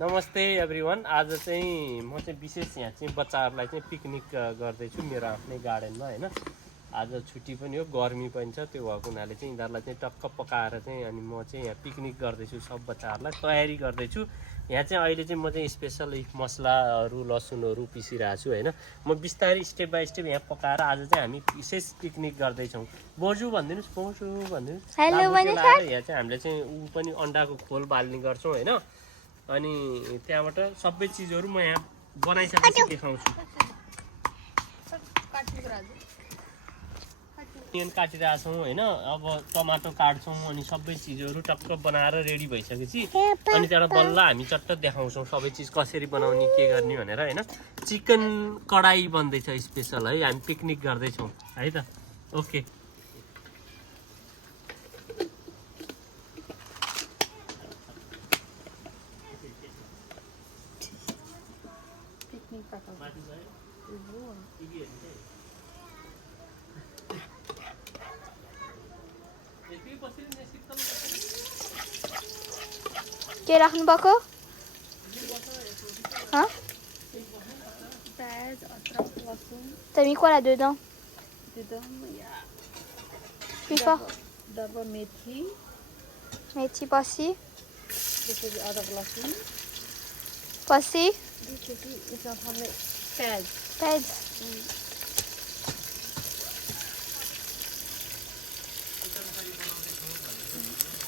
नमस्ते एभ्रिवान। आज चाहिँ म चाहिँ विशेष यहाँ चाहिँ बच्चाहरूलाई चाहिँ पिकनिक गर्दैछु मेरो आफ्नै गार्डनमा हैन। आज छुट्टी पनि हो, गर्मी पनि छ, त्यो भएको हुनाले चाहिँ यिनीहरूलाई चाहिँ टक्क पकाएर चाहिँ अनि म चाहिँ यहाँ पिकनिक गर्दैछु। सब बच्चाहरूलाई तयारी गर्दैछु। यहाँ चाहिँ अहिले चाहिँ म चाहिँ स्पेसल मसलाहरू लसुनहरू पिसिरहेको छु हैन। म बिस्तारै स्टेप बाई स्टेप यहाँ पकाएर आज चाहिँ हामी विशेष पिकनिक गर्दैछौँ। बोजू भनिदिनुहोस्, बोजू भनिदिनुहोस्। यहाँ चाहिँ हामीले चाहिँ ऊ पनि अन्डाको खोल बाल्ने गर्छौँ हैन। अनि त्यहाँबाट सबै चिजहरू म यहाँ बनाइसकेपछि देखाउँछु। अनियन काटिरहेको छौँ होइन। अब टमाटो काट्छौँ अनि सबै चिजहरू टक्क बनाएर रेडी भइसकेपछि अनि त्यहाँबाट बल्ल हामी चट्ट देखाउँछौँ सबै चिज कसरी बनाउने के गर्ने भनेर होइन। चिकन कडाई बन्दैछ स्पेसल है, हामी पिकनिक गर्दैछौँ है त। ओके। के राख्नु भएको? T'as mis quoi là-dedans? Dedans, il y a Plus fort. d'abord méthi, Methi पछि त्यसपछि अदरक लसुन, पछि त्यसपछि यसमा पर्ने प्याज, प्याज।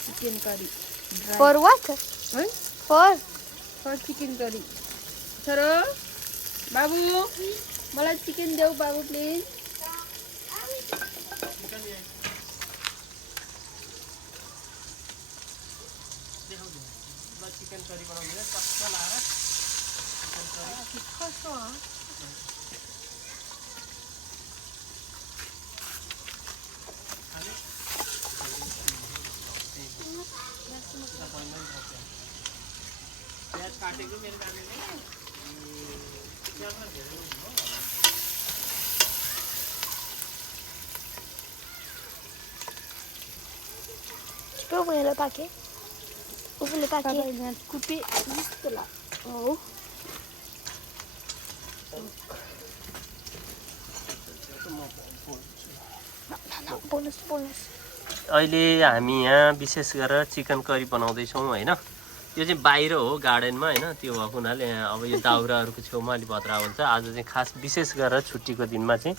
Chicken curry, For what? है For चिकन करी। छोरो बाबु मलाई चिकन देऊ बाबु प्लिज। चिकन करी बनाउने टक्क लाएर प्याज काटेको मेरो नानीले प्याजमा धेरै हो। Tu peux ouvrir le paquet? Ouvre le paquet. Papa, il vient de couper juste là. Oh. Non, bonus. अहिले हामी यहाँ विशेष गरेर चिकन करी बनाउँदैछौँ होइन। यो चाहिँ बाहिर हो गार्डनमा होइन, त्यो भएको हुनाले यहाँ अब यो दाउराहरूको छेउमा अलि भद्रा हुन्छ। आज चाहिँ खास विशेष गरेर छुट्टीको दिनमा चाहिँ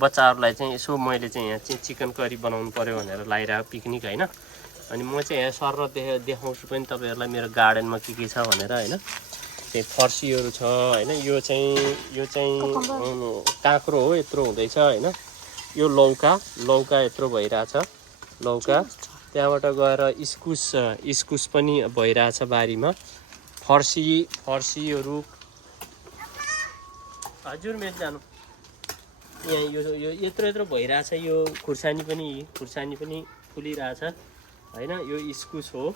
बच्चाहरूलाई चाहिँ यसो मैले चाहिँ यहाँ चाहिँ चिकन करी बनाउनु पऱ्यो भनेर लगाइरहेको पिकनिक होइन। अनि म चाहिँ यहाँ सर देखाउँछु पनि तपाईँहरूलाई मेरो गार्डनमा के छ भनेर होइन। त्यही फर्सीहरू छ होइन। यो चाहिँ काँक्रो हो, यत्रो हुँदैछ होइन। यो लौका यत्रो भइरहेछ लौका। त्यहाँबाट गएर इस्कुस पनि भइरहेछ बारीमा। फर्सीहरू हजुर मेरो जानु यहाँ यो यत्रो भइरहेछ। यो खुर्सानी पनि फुलिरहेछ होइन। यो इस्कुस हो।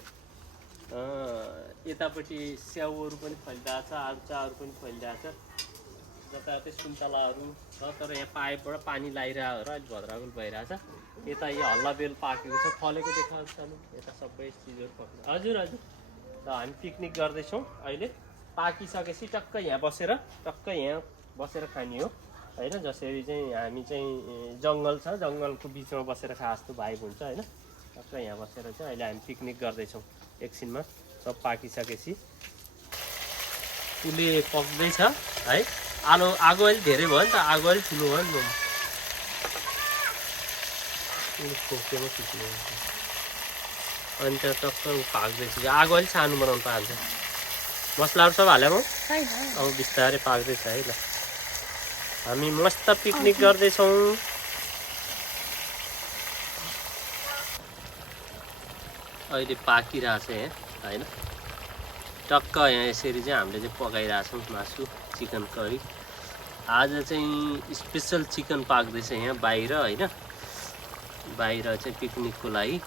यतापट्टि स्याउहरू पनि फैलिरहेछ, आरुचाहरू पनि फैलिरहेछ, जताततै सुन्तलाहरू छ। तर यहाँ पाइपबाट पानी लगाइरहेको र अलिक भद्रागुल भइरहेछ। यता यो हल्लाबेल पाकेको छ, फलेको देखाएको छ। यता सबै चिजहरू पक्छ। हजुर ल हामी पिकनिक गर्दैछौँ अहिले। पाकिसकेपछि टक्क यहाँ बसेर खाने हो होइन। जसरी चाहिँ हामी चाहिँ जङ्गल छ, जङ्गलको बिचमा बसेर खाए जस्तो भाइब हुन्छ होइन। टक्क यहाँ बसेर चाहिँ अहिले हामी पिकनिक गर्दैछौँ। एकछिनमा सब पाकिसकेपछि उसले पक्दैछ है। आगो अलिक धेरै भयो नि त, आगो अलिक ठुलो भयो नि त। अनि त्यहाँ टक्क पाक्दैछ। आगो अलिक सानो बनाउनु पाइन्छ। मसलाहरू सब हाल्यो अब बिस्तारै पाक्दैछ है। ल हामी मस्त पिकनिक गर्दैछौँ। अहिले पाकिरहेछ यहाँ होइन। टक्क यहाँ यसरी चाहिँ हामीले चाहिँ पकाइरहेछौँ मासु चिकन करी। आज चाहिँ स्पेसल चिकन पाक्दैछ यहाँ बाहिर होइन। बाहिर चाहिँ पिकनिकको लागि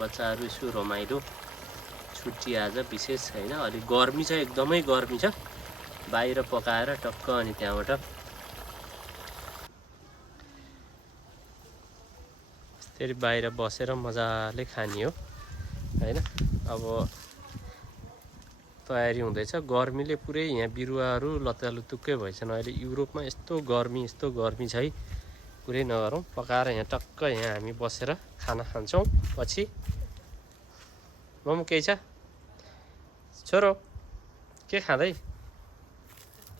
बच्चाहरू यसो रमाइलो छुट्टी आज विशेष होइन। अलिक गर्मी छ, एकदमै गर्मी छ। बाहिर पकाएर टक्क अनि त्यहाँबाट त्यसरी बाहिर बसेर मजाले खाने हो हैन। अब तयारी हुँदैछ। गर्मीले पुरै यहाँ बिरुवाहरू लत्यालुतुक्कै भएछन्। अहिले युरोपमा यस्तो गर्मी छ है, कुरै नगरौँ। पकाएर यहाँ टक्क यहाँ हामी बसेर खाना खान्छौँ। पछि मोमो केही छ? छोरो के खाँदै?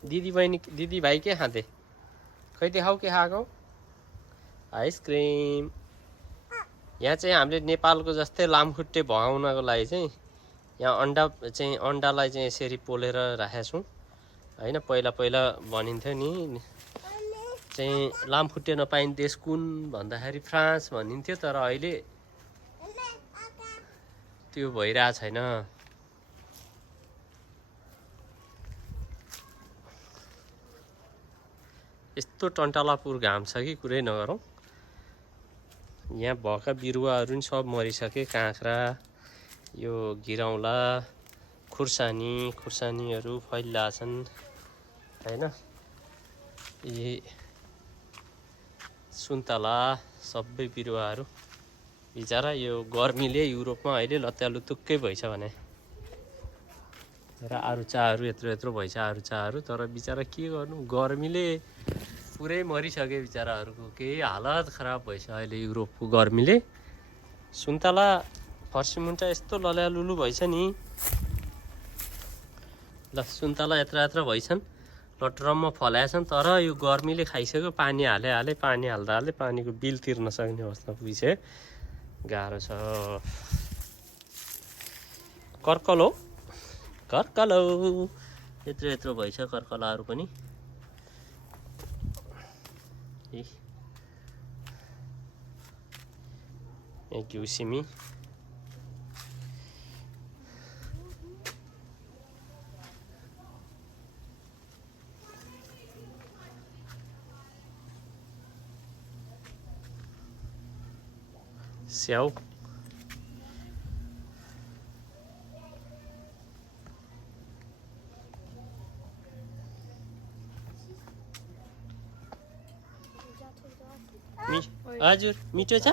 दिदी भाइ के खाँदै? खै देखाऊ के खाएको? आइसक्रिम। यहाँ चाहिँ हामीले नेपालको जस्तै लामखुट्टे भगाउनको लागि चाहिँ यहाँ अन्डालाई चाहिँ यसरी पोलेर राखेका छौँ होइन। पहिला भनिन्थ्यो नि चाहिँ लामखुट्टे नपाइने देश कुन भन्दाखेरि फ्रान्स भनिन्थ्यो, तर अहिले त्यो भइरहेको छैन। यस्तो टन्टालापुर घाम छ कि कुरै नगरौँ। यहाँ भएका बिरुवाहरू नि सब मरिसके। काँक्रा, यो घिरौँला, खुर्सानीहरू फैलिरहेछन् होइन। यी सुन्तला सबै बिरुवाहरू बिचरा यो गर्मीले युरोपमा अहिले लत्यालुतुक्कै भइछ भने। र आरुचाहरू यत्रो भइछ आरुचाहरू, तर बिचरा के गर्नु, गर्मीले पुरै मरिसके बिचराहरूको। केही हालत खराब भइछ अहिले युरोपको गर्मीले। सुन्तला फर्सीमुन्टा यस्तो लल्यालुलु भइछ नि। ल सुन्तला यत्र भइछन्, लटरम्म फलाएछन्, तर यो गर्मीले खाइसक्यो। पानी हाले पानी हाल्दा पानीको बिल तिर्न सक्ने अवस्था पुगिसक्यो। गाह्रो छ। कर्कलो यत्रो भइछ कर्कलाहरू पनि। घिउसिमी स्याउ हजुर मिठो छ।